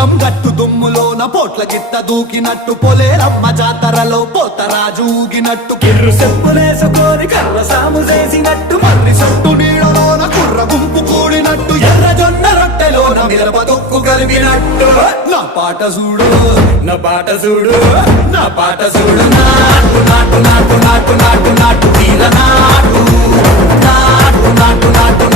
పొలం గట్టు దుమ్ములోన పోట్ల గిట్ట దూకినట్టు పొలేరమ్మ జాతరలో పోతరాజు ఊగినట్టు కిర్రు చెప్పులేసుకొని కర్ర సాము చేసినట్టు మర్రి సొట్టు నీడలోన కుర్ర గుంపు కూడినట్టు ఎర్ర జొన్న రొట్టెలోన మిరప తొక్కు కలిపినట్టు నా పాట చూడు నా పాట చూడు నా పాట చూడు నాటు నాటు నాటు నాటు నాటు నాటు తీర నాటు నాటు నాటు నాటు